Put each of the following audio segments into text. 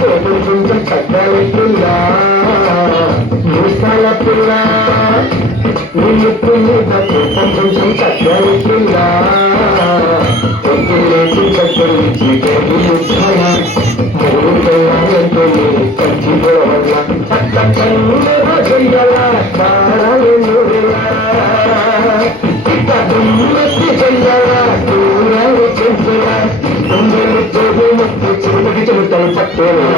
కొంచెం చక్కని పిల్ల ముసాల పిల్ల నీ ముక్కు మీద కొంచెం చక్కని పిల్ల పొద్దులేసి చక్కరించి మూడుతో కంచి వల్ల చక్క చెయ్యాల కారాలు దుమ్మెత్తి చెయ్యాల కూరలు చెయ్యాల తొందరలు తోడు మొత్తం చిరుమకి చెబుతాను పట్టేలా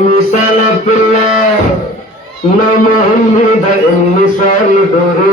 మిసాల పిల్ల నా మొహం మీద ఎన్నిసార్లు దూరం